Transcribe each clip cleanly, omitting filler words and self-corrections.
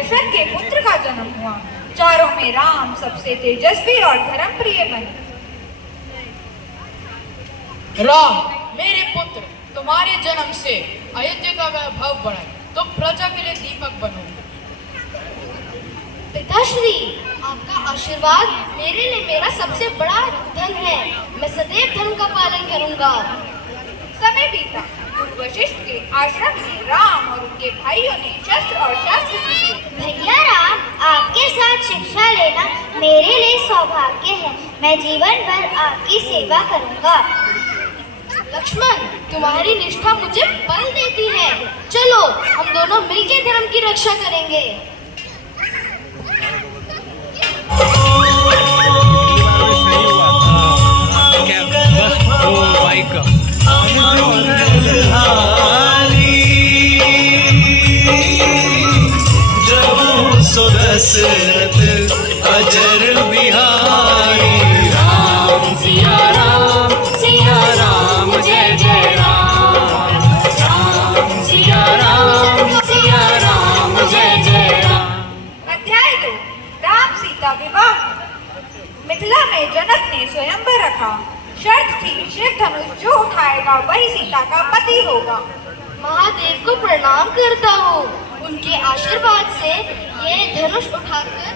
दशरथ के पुत्र का जन्म हुआ। चारों में राम सबसे तेजस्वी और धर्म प्रिय बने। राम मेरे पुत्र, तुम्हारे जन्म से अयोध्या का वैभव बढ़े, तुम प्रजा के लिए दीपक बनो। पिताश्री, आपका आशीर्वाद मेरे लिए मेरा सबसे बड़ा धन है। मैं सदैव धर्म का पालन करूंगा। समय बीता। वशिष्ठ के आश्रम में राम और उनके भाइयों ने शस्त्र और शास्त्र सीखे। भैया राम, आपके साथ शिक्षा लेना मेरे लिए सौभाग्य है। मैं जीवन भर आपकी सेवा करूंगा। लक्ष्मण, तुम्हारी निष्ठा मुझे बल देती है। चलो हम दोनों मिलकर धर्म की रक्षा करेंगे। दशरथ अजर बिहारी, राम सिया राम जय जय राम, राम सिया राम जय जय राम। अध्याय 2। राम सीता विवाह। मिथिला में जनक ने स्वयंवर रखा। शर्त थी शिव धनुष जो उठाएगा वही सीता का पति होगा। महादेव को प्रणाम करता हूँ। उनके आशीर्वाद से ये धनुष उठाकर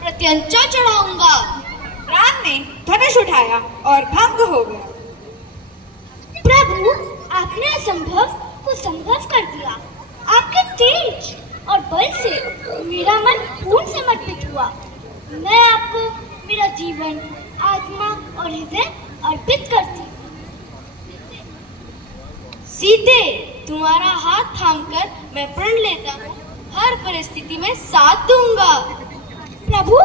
प्रत्यंचा चढ़ाऊंगा। राम ने धनुष उठाया और भंग हो गया। प्रभु, आपने असंभव को संभव कर दिया। आपके तेज और बल से मेरा मन पूर्ण समर्पित हुआ। मैं आपको मेरा जीवन, आत्मा और हृदय अर्पित करती हूँ। सीते, तुम्हारा हाथ थामकर मैं प्रण लेता हूँ, हर परिस्थिति में साथ दूंगा। प्रभु,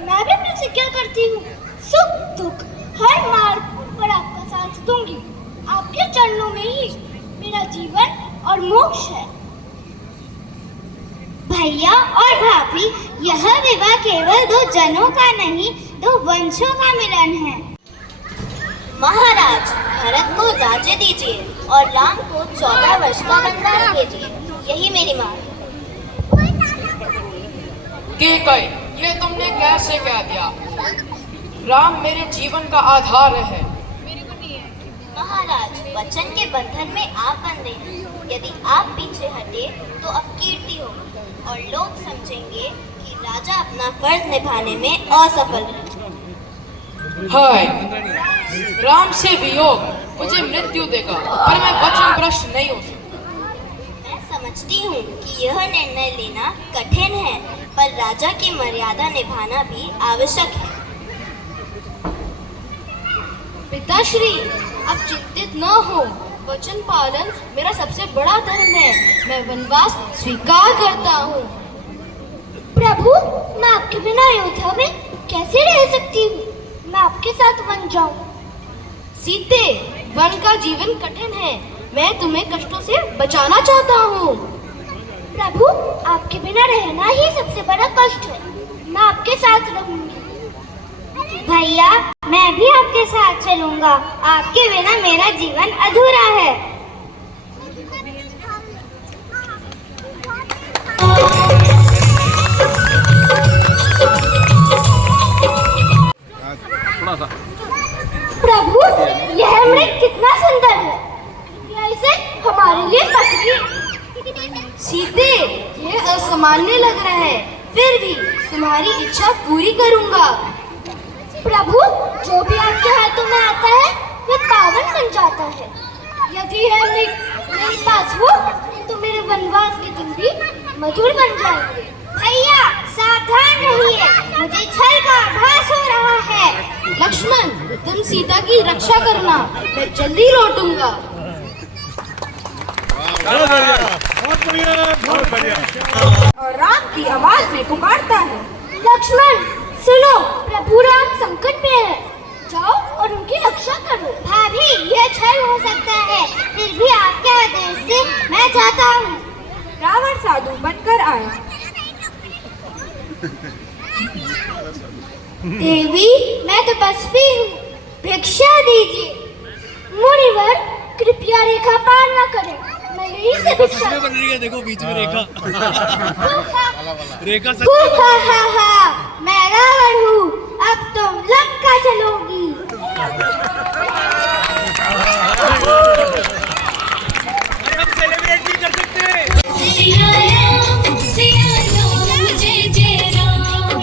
मैं भी प्रतिज्ञा करती हूँ, सुख दुख हर मार्ग पर आपका साथ दूंगी। आपके चरणों में ही मेरा जीवन और मोक्ष है। भैया और भाभी, यह विवाह केवल दो जनों का नहीं, दो वंशों का मिलन है। महाराज, भरत को राज्य दीजिए और राम को 14 वर्ष का वनवास भेजिए। यही मेरी मांग है। कैकई, ये तुमने कैसे कह दिया? राम मेरे जीवन का आधार है। महाराज, वचन के बंधन में आप बंधे हैं। यदि आप पीछे हटे तो अपकीर्ति होगी और लोग समझेंगे कि राजा अपना फर्ज निभाने में असफल है। हाय, राम से वियोग मुझे मृत्यु देगा, पर मैं वचन भ्रष्ट नहीं हो सकता। मैं समझती हूँ कि यह निर्णय लेना कठिन है, पर राजा की मर्यादा निभाना भी आवश्यक है। पिताश्री, आप चिंतित न हो। वचन पालन मेरा सबसे बड़ा धर्म है। मैं वनवास स्वीकार करता हूँ। प्रभु, मैं आपके बिना अयोध्या में कैसे रह सकती हूँ? मैं आपके साथ वन जाऊँ। सीते, वन का जीवन कठिन है। मैं तुम्हें कष्टों से बचाना चाहता हूँ। प्रभु, आपके बिना रहना ही सबसे बड़ा कष्ट है। मैं आपके साथ रहूंगी। भैया, मैं भी आपके साथ चलूंगा। आपके बिना मेरा जीवन अधूरा है। प्रभु, यह मृग कितना सुंदर है। क्या इसे हमारे लिए पकड़िए। सीते, यह असामान्य लग रहा है, फिर भी तुम्हारी इच्छा पूरी करूंगा। प्रभु, जो भी आपके हाथों में आता है वह पावन बन जाता है। यदि यह मृग मेरे पास हो तो मेरे वनवास के दिन भी मधुर बन जाएंगे। भैया, सावधान रहिए, मुझे छल का आभास हो रहा है। लक्ष्मण, तुम सीता की रक्षा करना, मैं जल्दी लौटूंगा। और राम की आवाज में पुकारता है, लक्ष्मण सुनो, प्रभु राम संकट में है। जाओ और उनकी रक्षा करो। भाभी, यह छल हो सकता है, फिर भी आपके आदेश से मैं जाता हूँ। रावण साधु बनकर आया। देवी, मैं तपस्वी हूँ, भिक्षा दीजिए। मुनिवर, कृपया रेखा पार न करें। मैं यहीं से भिक्षा बन रही है, देखो बीच में रेखा रेखा मैं रावण हूँ, अब तुम लंका चलोगी। हम सेलिब्रेट भी कर सकते हैं। सिया राम जय जय राम।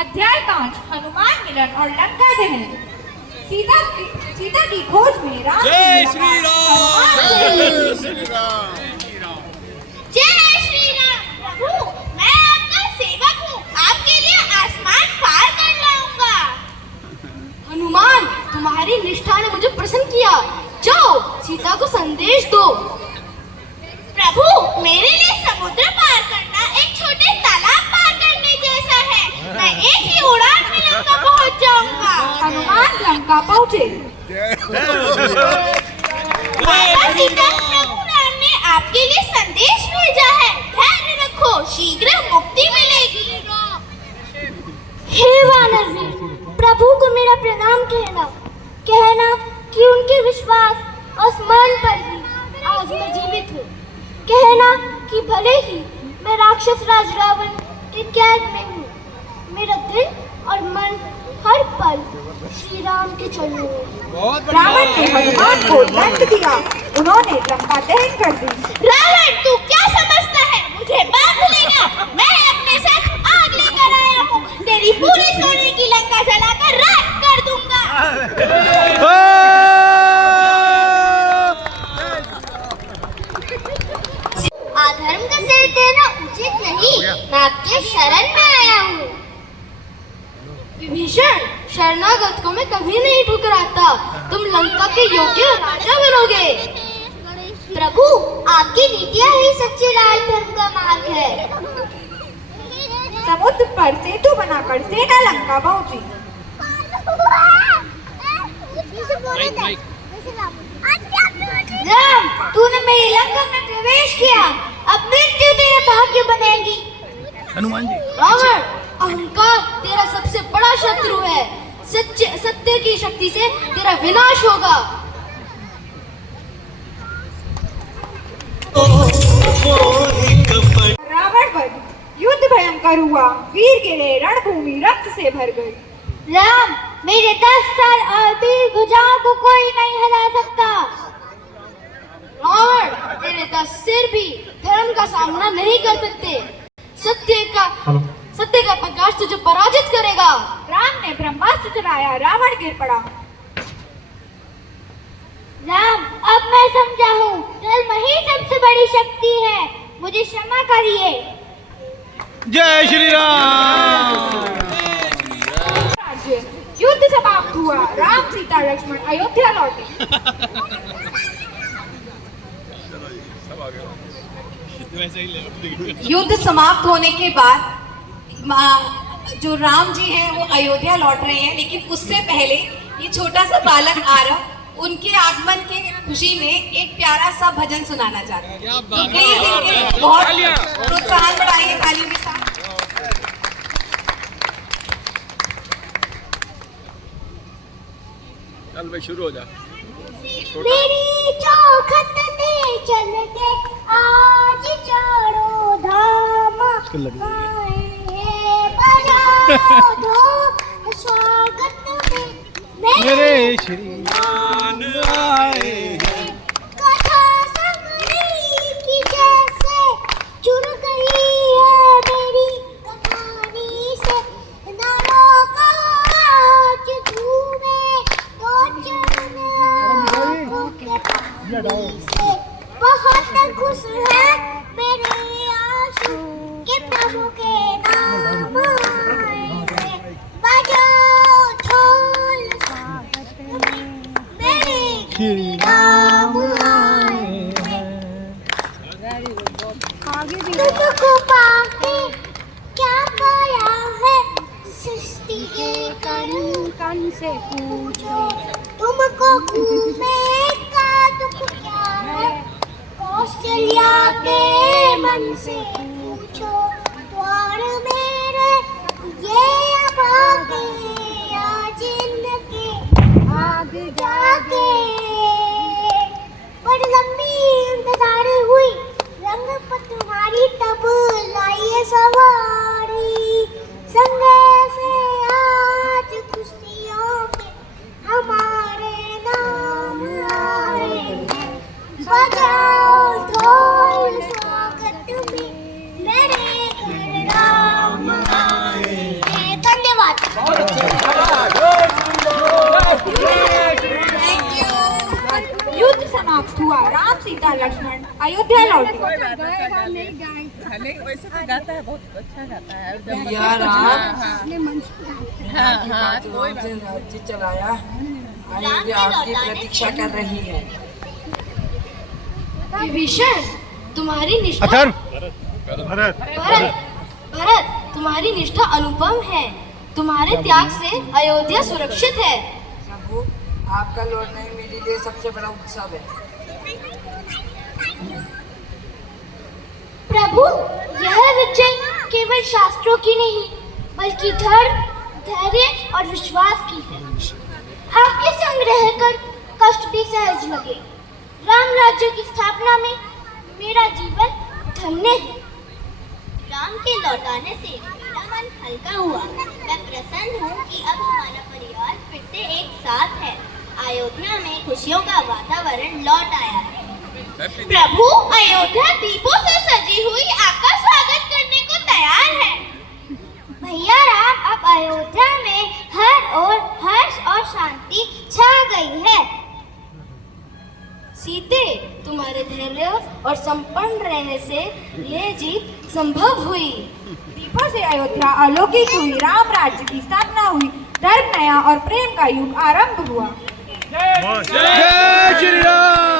अध्याय 5 हनुमान मिलन और लंका दहन। सीता की खोज में राम जय जी श्री लगा। राम। जय श्री राम। प्रभु, मैं आपका सेवक हूँ, आपके लिए आसमान पार कर लाऊंगा। हनुमान, तुम्हारी निष्ठा ने मुझे प्रसन्न किया। जाओ, सीता को संदेश दो। प्रभु, मेरे लिए समुद्र पार करना एक छोटे तालाब पार करने जैसा है। मैं एक ही उड़ान में लंका पहुँच जाऊंगा। हनुमान लंका पहुँचे। माता सीता, प्रभु राम ने आपके लिए संदेश भेजा है, ध्यान रखो, शीघ्र मुक्ति मिलेगी। हे वानरवीर, प्रभु को मेरा प्रणाम कहना कि उनके विश्वास और स्मरण पर ही आज मैं जीवित हूँ। कहना कि भले ही मैं राक्षस राज रावण के कैद में हूँ, मेरा दिल और मन हर पल श्री राम के चरणों में। रावण ने हनुमान को दंड दिया, उन्होंने लंका दहन कर दी। रावण, तू क्या समझता है मुझे बांध लेगा? मैं अपने साथ आग लेकर आया हूँ, तेरी पूरी सोने की लंका जलाकर राख कर दूंगा। अधर्म का सिर देना उचित नहीं, मैं आपके शरण में आया हूँ। विभीषण, शरणागत को मैं कभी नहीं ठुकराता। तुम लंका के योग्य राजा बनोगे। प्रभु, आपकी नीतियाँ ही सच्चे राज धर्म का मार्ग है। समुद्र पर सेतु बनाकर सेना लंका पहुंची। राम, तूने मेरी लंका में प्रवेश किया, अब मृत्यु तेरा भाग्य बनेगी। हनुमान जी रावण, अहंकार तेरा सबसे बड़ा शत्रु है। सत्य की शक्ति से तेरा विनाश होगा। रावण पर युद्ध भयंकर हुआ, वीर गिरे, रणभूमि रक्त से भर गई। राम, मेरे 10 साल और 20 भुजाओं को कोई नहीं हिला सकता। रावण, तेरे 10 सिर भी धर्म का सामना नहीं कर सकते। सत्य का प्रकाश तुझे पराजित करेगा। राम ने ब्रह्मास्त्र चलाया, रावण गिर पड़ा। राम, अब मैं समझा हूँ, धर्म ही सबसे बड़ी शक्ति है, मुझे क्षमा करिए। जय श्री राम। राज्य युद्ध समाप्त हुआ, राम सीता लक्ष्मण अयोध्या लौटे। युद्ध समाप्त होने के बाद जो राम जी हैं वो अयोध्या लौट रहे हैं, लेकिन उससे पहले ये छोटा सा बालक आरव उनके आगमन के खुशी में एक प्यारा सा भजन सुनाना चाहते हैं। तो प्लीज इनके बहुत प्रोत्साहन बढ़ाइए तालियों के साथ। चल भाई शुरू हो जा। मेरी चौखट ने चल के आज चारों धाम आए बजाओ दो स्वागत में मेरे श्री मान आए कथा संगरी की जैसे जुड़ गई है मेरी कहानी से। नारों का आज झूमे दो चरण आंखों के पानी से। बहुत खुश है मेरे आंसू के प्रभु के नाम आए हैं। बजाओ ढोल स्वागत में मेरे श्री राम आए हैं। तुझको पाके क्या पाया है, सृष्टि के कण से पूछो। तुमको घूमे का दुख क्या है, कौशल्या के मन से पूछो। द्वार मेरे ये अभागे आज इनके आग जागे। युद्ध समाप्त हुआ, राम सीता लक्ष्मण अयोध्या लौटे। वैसे तो गाता है, बहुत अच्छा गाता है। भैया राम हाँ, कोई से राज्य चलाया, अयोध्या आपकी प्रतीक्षा कर रही है। विभीषण, तुम्हारी निष्ठा भरत, तुम्हारी निष्ठा अनुपम है। तुम्हारे त्याग से अयोध्या सुरक्षित है। प्रभु, आपका लौटना ही मेरे लिए सबसे बड़ा उत्सव है। प्रभु, यह विजय केवल शास्त्रों की नहीं बल्कि धर्म, धैर्य और विश्वास की है। आपके संग रहकर कष्ट भी सहज लगे। राम राज्य की स्थापना में मेरा जीवन धन्य है। राम के लौटाने से मेरा मन हल्का हुआ। मैं प्रसन्न हूँ कि अब हमारा परिवार फिर से एक साथ है। अयोध्या में खुशियों का वातावरण लौट आया है। प्रभु, अयोध्या दीपों से सजी हुई आपका स्वागत करने को तैयार है। भैया राम, अब अयोध्या में हर ओर हर्ष और शांति छा गई है। सीते, तुम्हारे धैर्य और संपन्न रहने से यह जीत संभव हुई। दीपों से अयोध्या अलौकिक हुई, राम राज्य की स्थापना हुई, धर्म नया और प्रेम का युग आरंभ हुआ। जय श्री राम।